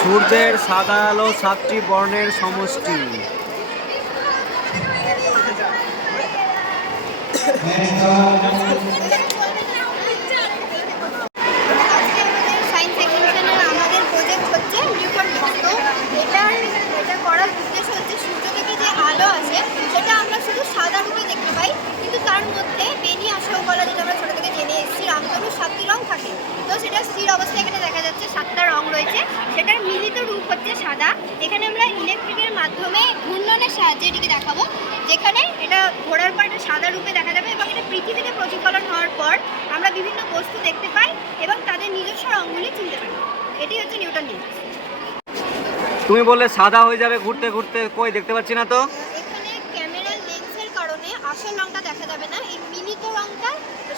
সূর্যের সাদা আলো সাতটি বর্ণের সমষ্টি। আমাদের প্রজেক্ট হচ্ছে নিউটন লিংস। তো এটা করার উদ্দেশ্য হচ্ছে সূর্য থেকে যে আলো আসে সেটা আমরা শুধু সাদা রূপে দেখতে পাই, কিন্তু তার মধ্যে বেনি আসেও বলা, যেটা আমরা ছোটো থেকে জেনে এসেছি, রামধনুর 7টি রং থাকে। তো সেটা স্থির অবস্থায় এখানে দেখা যাচ্ছে 7টা রং রয়েছে, সেটার মিলিত রূপ হচ্ছে সাদা। এখানে আমরা ইলেকট্রিকের মাধ্যমে ঘূর্ণনের সাহায্যে এটিকে দেখাবো, যেখানে এটা ঘোরার পর এটা সাদা রূপে দেখা যাবে এবং এটা পৃথিবীতে প্রতিফলন হওয়ার পর আমরা বিভিন্ন বস্তু দেখতে পাই এবং তাদের নিজস্ব রঙগুলি চিনতে পারি। এটি হচ্ছে নিউটন লিংস। তুমি বললে সাদা হয়ে যাবে ঘুরতে ঘুরতে, কই দেখতে পাচ্ছি না তো। এখানে ক্যামেরার লেন্সের কারণে আসল রংটা দেখা যাবে না, এই মিলিত রংটা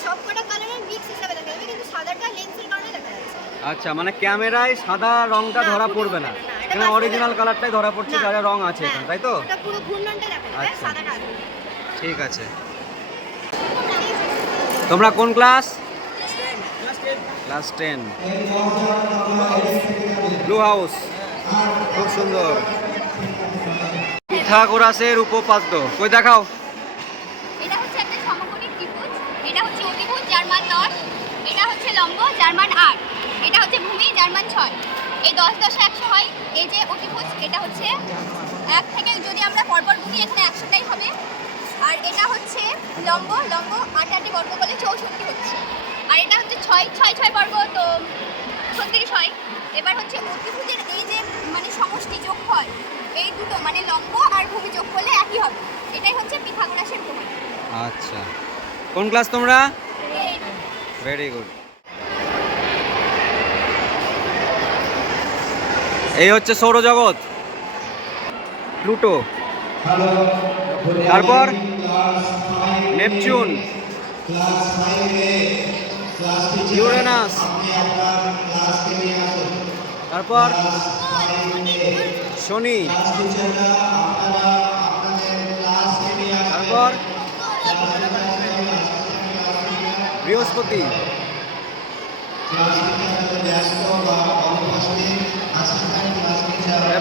সবকটা কালারের মিক্স হিসাবে দেখা যাবে, কিন্তু সাদাটা লেন্সের কারণে দেখা যাচ্ছে। আচ্ছা, মানে ক্যামেরায় সাদা রংটা ধরা পড়বে না, এখানে অরিজিনাল কালারটাই ধরা পড়ছে, যা যা রং আছে এখানে, তাই তো? এটা পুরো ঘূর্ণনটা দেখা যাবে, আচ্ছা। সাদাটা। ঠিক আছে। তোমরা কোন ক্লাস? ক্লাস 10। ব্লু হাউস, খুব সুন্দর। পিথাগোরাসের উপপাদ্য কই দেখাও। এটা হচ্ছে একটা সমকোণী ত্রিভুজ, এটা হচ্ছে অতিভুজ যার মান 10, এটা হচ্ছে লম্ব যার মান 8, এটা হচ্ছে ভূমি যার মান 6। এই 10 10 100 হয়। এই যে অতিভুজ, এটা হচ্ছে 1 থেকে যদি আমরা পরপর গুনি এখানে 100টাই হবে। আর এটা হচ্ছে লম্ব, লম্ব 8 8 বর্গ করলে 64 হচ্ছে। আর এটা হচ্ছে 6 6 6 বর্গ, তো 36 হয়। এবার হচ্ছে অতিভুজের এই যে মানে সমষ্টি যোগফল, এই দুটো মানে লম্ব আর ভূমি যোগ করলে একই হবে। এটাই হচ্ছে পিথাগোরাসের উপপাদ্য। আচ্ছা, কোন ক্লাস তোমরা? Very good. এই হচ্ছে সৌরজগৎ, প্লুটো, তারপর নেপচুন, ইউরেনাস, তারপর শনি, তারপর বৃহস্পতি।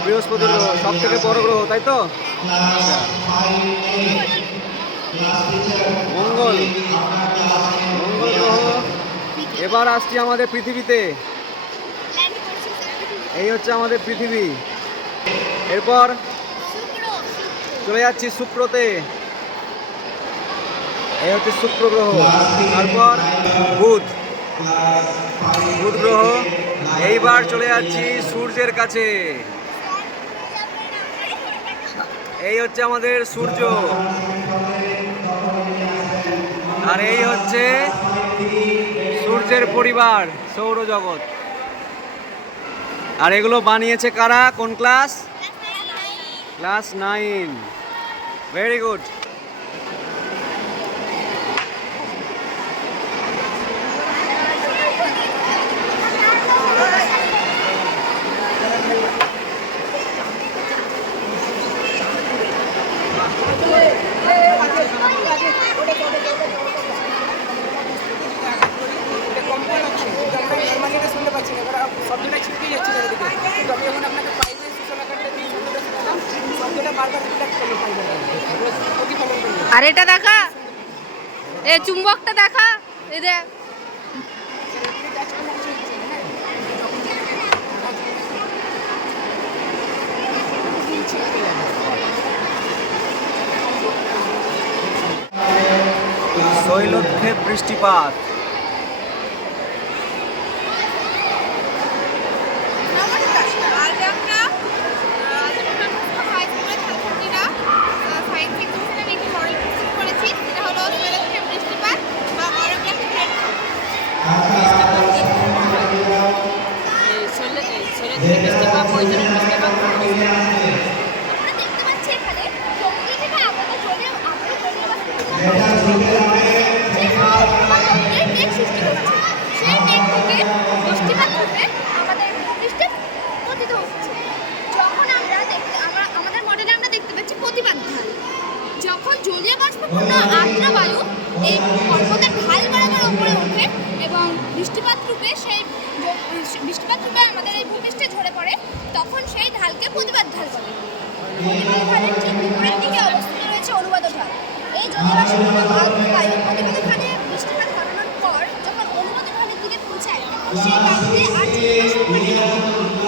বৃহস্পতি গ্রহ সব থেকে বড় গ্রহ, তাই তো? মঙ্গল, মঙ্গল গ্রহ। এবার আসছি আমাদের পৃথিবীতে। এই হচ্ছে আমাদের পৃথিবী। এরপর চলে যাচ্ছি শুক্রতে, এই হচ্ছে শুক্র গ্রহ। তারপর বুধ, বুধ গ্রহ। এইবার চলে যাচ্ছি সূর্যের কাছে, এই হচ্ছে আমাদের সূর্য। আর এই হচ্ছে সূর্যের পরিবার, সৌরজগৎ। আর এগুলো বানিয়েছে কারা, কোন ক্লাস? ক্লাস 9। Very good. আর এটা দেখা, এ চুম্বকটা দেখা, এই দেখ। শৈলক্ষেপ বৃষ্টিপাত। যখন জলীয় বাষ্পপূর্ণ আর্দ্র বায়ু এই পর্বতের ঢাল বরাবর উপরে ওঠে এবং বৃষ্টিপাত রূপে আমাদের এই ভূপৃষ্ঠে ঝরে পড়ে, তখন সেই ঢালকে প্রতিবাদ ঢাল বলে। প্রতিবাদ ঢালের ঠিক বিপরীত দিকে অবস্থিত রয়েছে অনুবাদ ঢাল। এই জ্যোতির্বাষ্পীয় বায়ু প্রতিবাদ ঢালে বৃষ্টিপাত ঘটানোর পর যখন অনুবাদ ঢালের দিকে পৌঁছায় তখন সেই বায়ুতে আর জ্যোতির্বাষ্প থাকে না।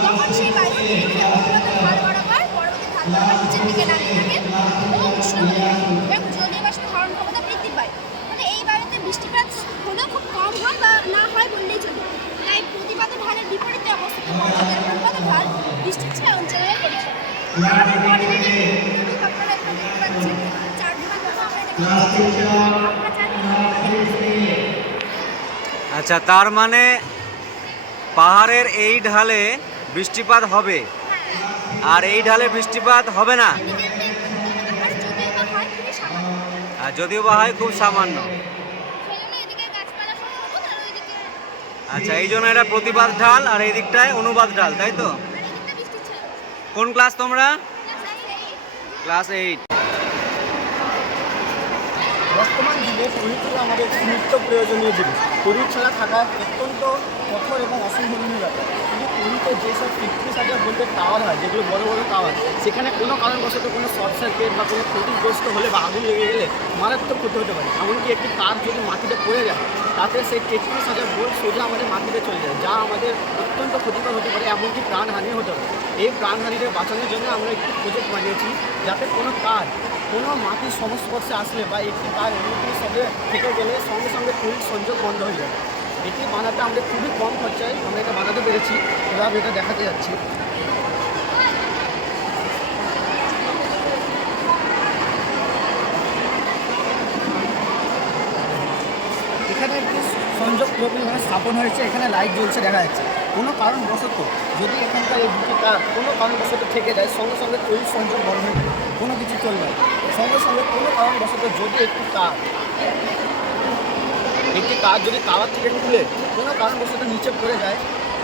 তখন সেই বায়ু ধীরে ধীরে অনুবাদ ঢাল বরাবর পরবর্তী ঢাল বরাবর নিচের দিকে নামতে থাকে এবং উষ্ণ হতে থাকে এবং জ্যোতির্বাষ্পের ধারণ ক্ষমতা বৃদ্ধি পায়। মানে এই বায়ুতে বৃষ্টিপাত হলেও খুব কম হয় বা না হয় বললেই চলে। তাই প্রতিবাদ ঢালের বিপরীতে অবস্থিত পর্বতের অনুবাদ ঢাল বৃষ্টির ছায়া অঞ্চলে পরিচিত। আমাদের মডেলের আপনারা এখানে দেখতে পাচ্ছেন চারদিকে মতো আমরা এটাকে আমরা চারদিকে। আচ্ছা, তার মানে পাহাড়ের এই ঢালে বৃষ্টিপাত হবে আর এই ঢালে বৃষ্টিপাত হবে না, আর যদিও বা হয় খুব সামান্য। আচ্ছা, এই জন্য এটা প্রতিবাদ ঢাল আর এই দিকটায় অনুবাদ ঢাল, তাই তো? কোন ক্লাস তোমরা? ক্লাস 8। বর্তমান যুগে তড়িৎ হলো আমাদের নিত্য প্রয়োজনীয় জিনিস। তড়িৎ ছাড়া থাকা অত্যন্ত কঠোর এবং অসম্ভাবনীয় ব্যাপার। কিন্তু তড়িতের যেসব ৩০,০০০ ভোল্টের টাওয়ার হয়, যেগুলো বড় বড় টাওয়ার, সেখানে কোনো কারণবশত কোনো শর্ট সার্কিট বা কোনো ক্ষতিগ্রস্ত হলে বা আগুন লেগে গেলে মারাত্মক ক্ষতি হতে পারে। এমনকি একটি তার যদি মাটিতে পড়ে যায় তাতে সেই ৩৩,০০০ ভোল্ট সোজা আমাদের মাটিতে চলে যায়, যা আমাদের অত্যন্ত ক্ষতিকর হতে পারে, এমনকি প্রাণহানি হতে পারে। এই প্রাণহানিকে বাঁচানোর জন্য আমরা একটি প্রজেক্ট বানিয়েছি, যাতে কোনো কাজ কোনো মাটির সংস্পর্শে আসলে বা একটি তার অন্যটির সঙ্গে থেকে গেলে সঙ্গে সঙ্গে তড়িৎ সংযোগ বন্ধ হয়ে যাবে। এটি বানাতে আমাদের খুবই কম খরচায় আমরা এটা বানাতে পেরেছি। এবার আমি এটা দেখাতে যাচ্ছি। এখানে একটি সংযোগ পুরোপুরিভাবে স্থাপন হয়েছে, এখানে লাইট জ্বলছে দেখা যাচ্ছে। কোনো কারণবশত যদি এখানকার এই দুটি তার কোনো কারণবশত থেকে যায়, সঙ্গে সঙ্গে তড়িৎ সংযোগ বন্ধ হয়ে যায়, কোনো কিছু চলবে না। সঙ্গে সঙ্গে কোনো কারণবশত যদি একটি তার যদি টাওয়ার থেকে খুলে কোনো কারণবশত নিচে পড়ে যায়,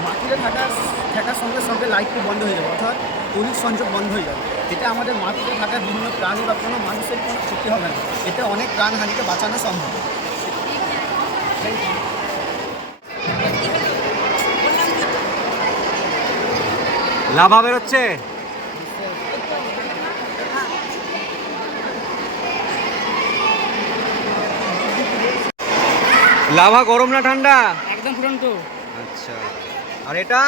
মাটিতে থাকার সঙ্গে সঙ্গে লাইটটি বন্ধ হয়ে যাবে, অর্থাৎ তড়িৎ সংযোগ বন্ধ হয়ে যাবে। এতে আমাদের মাটিতে থাকা বিভিন্ন প্রাণী বা কোনো মানুষের কোনো ক্ষতি হবে না। এতে অনেক প্রাণহানিকে বাঁচানো সম্ভব। লাভা বেরোচ্ছে। লাভা গরম না ঠান্ডা? একদম ফুরন্ত। আচ্ছা, আর এটা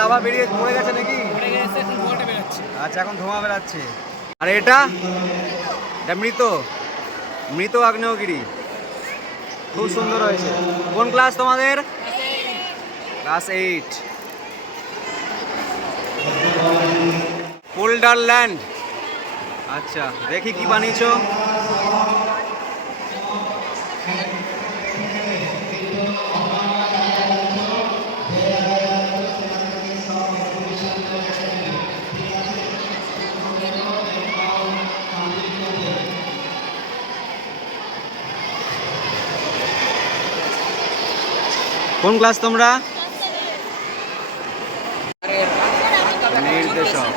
লাভা বেরিয়ে পড়ে গেছে নাকি? আচ্ছা, এখন ধোঁয়া বেরাচ্ছে। আর এটা মৃত আগ্নেয়গিরি, খুব সুন্দর হয়েছে। কোন ক্লাস তোমাদের? ক্লাস 8। পোল্ডার ল্যান্ড। আচ্ছা, দেখি কি বানিয়েছো। কোন ক্লাস তোমরা? নির্দেশক।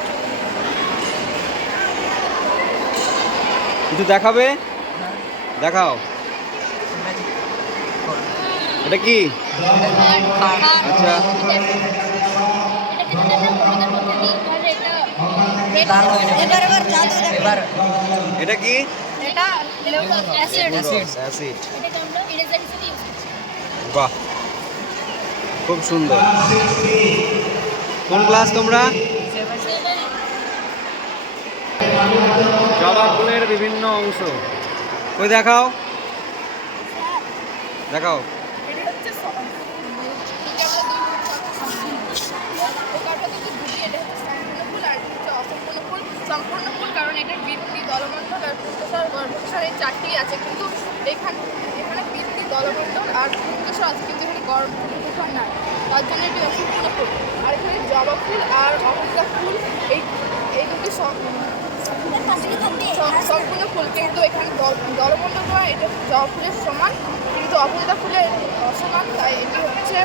কিছু দেখাবে? দেখাও। এটা কি? আচ্ছা, এটা কি? অ্যাসিড। বাহ, খুব সুন্দর। কোন ক্লাস তোমরা? জবা ফুলের বিভিন্ন অংশ কই দেখাও। সম্পূর্ণ ফুল, কারণ এটার বৃত্তি, দলমণ্ডল আর পুষ্পসার গর্ভসার এই চারটি আছে, কিন্তু এখানে বৃত্তি, দলমণ্ডল আর পুষ্পসার আছে, কিন্তু এখানে গর্ভসার না, তার জন্য এটি অসম্পূর্ণ ফুল। আর এখানে জবা ফুল আর অপূর্বা ফুল এই দুটি সম্পূর্ণ ফুল, কিন্তু এখানে দলমণ্ডল হয় এটা জবা ফুলের সমান, কিন্তু অপূর্বা ফুলের অসমান, তাই এটি হচ্ছে।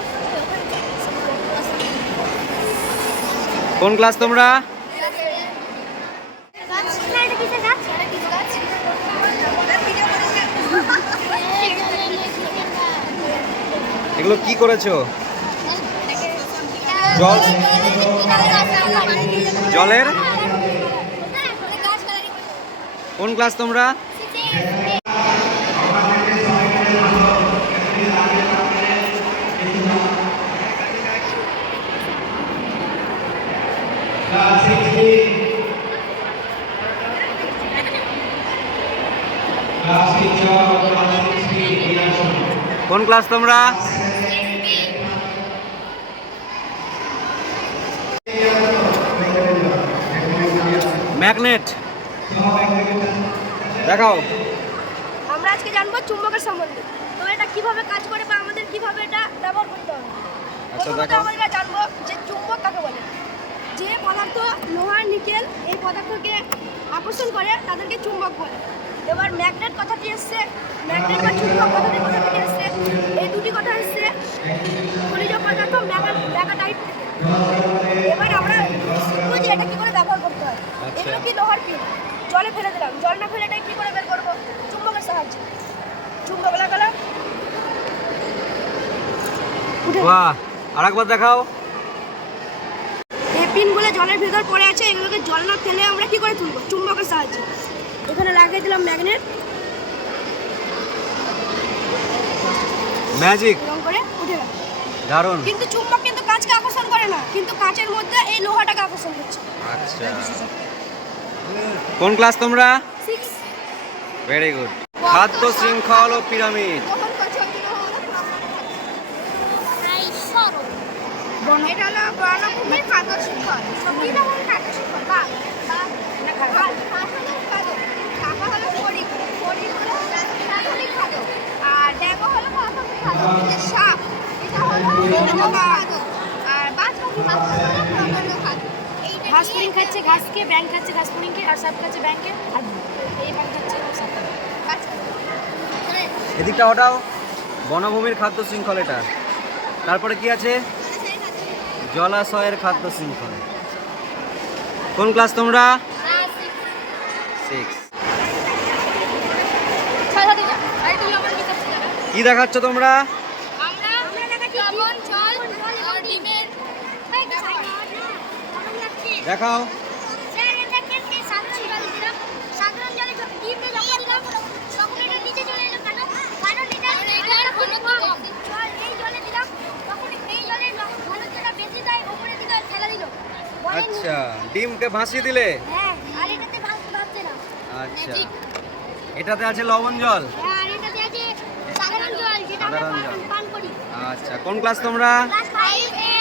কোন ক্লাস তোমরা? এগুলো কি করেছো? জল জলের কোন ক্লাস তোমরা? কোন ক্লাস তোমরা? ম্যাগনেট দেখাও। আমরা আজকে জানবো চুম্বকের সম্বন্ধে। তো এটা কিভাবে কাজ করে বা আমাদের কিভাবে এটা ব্যবহার করতে হবে। আচ্ছা প্রথমত দেখাও। আমরা জানবো যে চুম্বক কাকে বলে। যে পদার্থ লোহা নিকেল এই পদার্থকে আকর্ষণ করে তাদেরকে চুম্বক বলে। এবার ম্যাগনেট কথাটি এসছে, ম্যাগনেট বা চুম্বক কথাটি কোথা থেকে এসছে? এই দুটি কথা এসছে খনিজ পদার্থ ম্যাগনেটাইট থেকে। এবার আমরা শিখবো যে এটা কি করে ব্যবহার করতে হয়। আচ্ছা। এগুলো কি লোহার পিন, জলে ফেলে দিলাম, জল না ফেলে এটা কি করে বের করবো? চুম্বকের সাহায্যে। চুম্বক লাগালাম, বাহ, আরেকবার দেখাও। এই পিনগুলো জলের ভিতর পড়ে আছে, এগুলোকে জল না ফেলে আমরা কি করে তুলবো? চুম্বকের সাহায্যে। এখানে লাগিয়ে দিলাম ম্যাগনেট, ম্যাজিক, রং করে উঠে গেল। দারুণ। কিন্তু চুম্বক কিন্তু কাঁচকে আকর্ষণ করে না, কিন্তু কাঁচের মধ্যে এই লোহাটাকে আকর্ষণ করছে। আচ্ছা, কোন ক্লাস তোমরা? 6 ভেরি গুড। খাদ্য শৃঙ্খল ও পিরামিড। এটা হলো বনভূমির খাদ্য শৃঙ্খল। কি রকম খাদ্য শৃঙ্খল? বাঘ কাকা হলো ফড়িং, ফড়িং হলো প্রাথমিক খাদ্য, আর ড্যাগো হলো প্রাথমিক খাদ্য। সাপ এটা হলো খাদ্য, আর বাজ পাখি হলো প্রাথমিক খাদ্য। ঘাস পুডিং খাচ্ছে ঘাসকে, ব্যাং খাচ্ছে ঘাস পুডিংকে, আর সাপ খাচ্ছে ব্যাংকে, আর এই ব্যাং খাচ্ছে সাপকে। এদিকটা হটাও। বনভূমির খাদ্য শৃঙ্খল এটা। তারপরে কি আছে? জলাশয়ের খাদ্য শৃঙ্খল। কোন ক্লাস তোমরা? 6। কি দেখাচ্ছ তোমরা? দেখাও। আচ্ছা, ডিমকে ভাসিয়ে দিলে। হ্যাঁ, আর এটাতে ভাবছে না। আচ্ছা, এটাতে আছে লবণ জল। হ্যাঁ, আর এটাতে আছে সাধারণ জল, যেটা আমরা সাধারণ জল। পান করি। আচ্ছা, কোন ক্লাস তোমরা? ক্লাস 5 এ।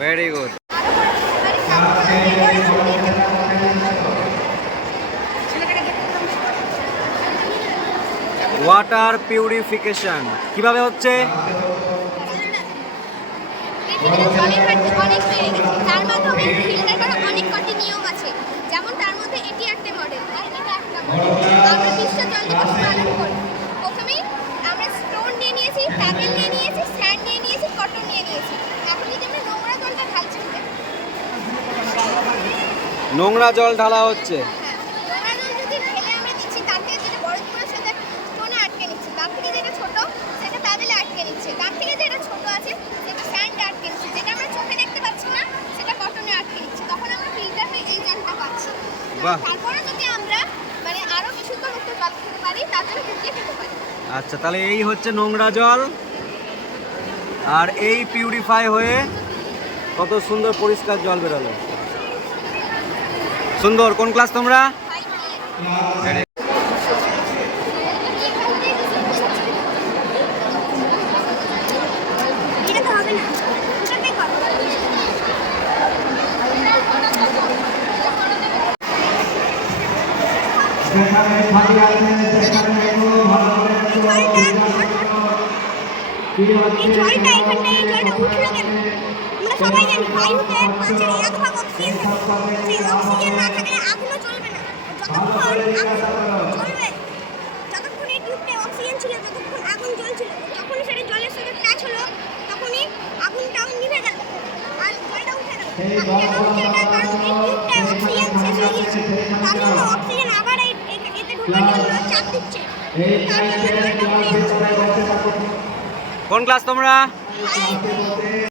Very good. ওয়াটার পিউরিফিকেশন কিভাবে হচ্ছে? পৃথিবীতে জলের ঘাটতি অনেক বেড়ে গেছে, তার মাধ্যমে ফিল্টার করার অনেক কটি নিয়ম আছে। যেমন তার মধ্যে এটি একটা মডেল, আর এটা একটা মডেল। আমরা বিশ্ব জল দিবস পালন করি। প্রথমেই আমরা স্টোন নিয়ে নিয়েছি, প্যাবেল নিয়ে নিয়েছি, স্যান্ড নিয়ে নিয়েছি, কটন নিয়ে নিয়েছি। এখন যদি আমরা নোংরা জলটা ঢালছি, নোংরা জল ঢালা হচ্ছে। নোংরা জল যদি ঢেলে আমরা দিচ্ছি, তার থেকে যেটা বড় ছিল সেটা স্টোনে আটকে নিচ্ছে, তার থেকে যেটা ছোট সেটা প্যাবেলে আটকে নিচ্ছে, তার থেকে যেটা ছোট আছে সেটা স্যান্ডে আটকে নিচ্ছে, যেটা আমরা চোখে দেখতে পাচ্ছি না সেটা কটনে আটকে নিচ্ছে। তখন আমরা ফিল্টার হয়ে এই জলটা পাচ্ছি। বাহ। তারপরে যদি আমরা মানে আরো বিশুদ্ধ মুক্ত জল খেতে পারি, তার জন্য ফুটিয়ে খেতে পারি। আচ্ছা, তাহলে এই হচ্ছে নোংরা জল, আর এই পিউরিফাই হয়ে কত সুন্দর পরিষ্কার জল বেরোলো। সুন্দর। কোন ক্লাস তোমরা? Very- এটা তো হবে না, ওটাতেই করো। এই জলটা এখানটা, এই জলটা উঠলো কেন? আমরা সবাই জানি বায়ুতে 5-এর 1 ভাগ অক্সিজেন থাকে। সেই অক্সিজেন না থাকলে আগুনও চলবে না। যতক্ষণ আগুন চলবে, যতক্ষণ এই টিউবটায় অক্সিজেন ছিল, যতক্ষণ আগুন জ্বলছিল, যখনই সেটা জলের সাথে টাচ হলো, তখনই আগুনটাও নিভে গেল আর জলটা উঠে গেল। কেন হচ্ছে এটা? কারণ এই টিউবটায় অক্সিজেন শেষ হয়ে গিয়েছে। তার জন্য অক্সিজেন আবার এতে ঢোকার জন্য চাপ দিচ্ছে। তার জন্য জলটা উঠে যাচ্ছে। কোন ক্লাস তোমরা? 5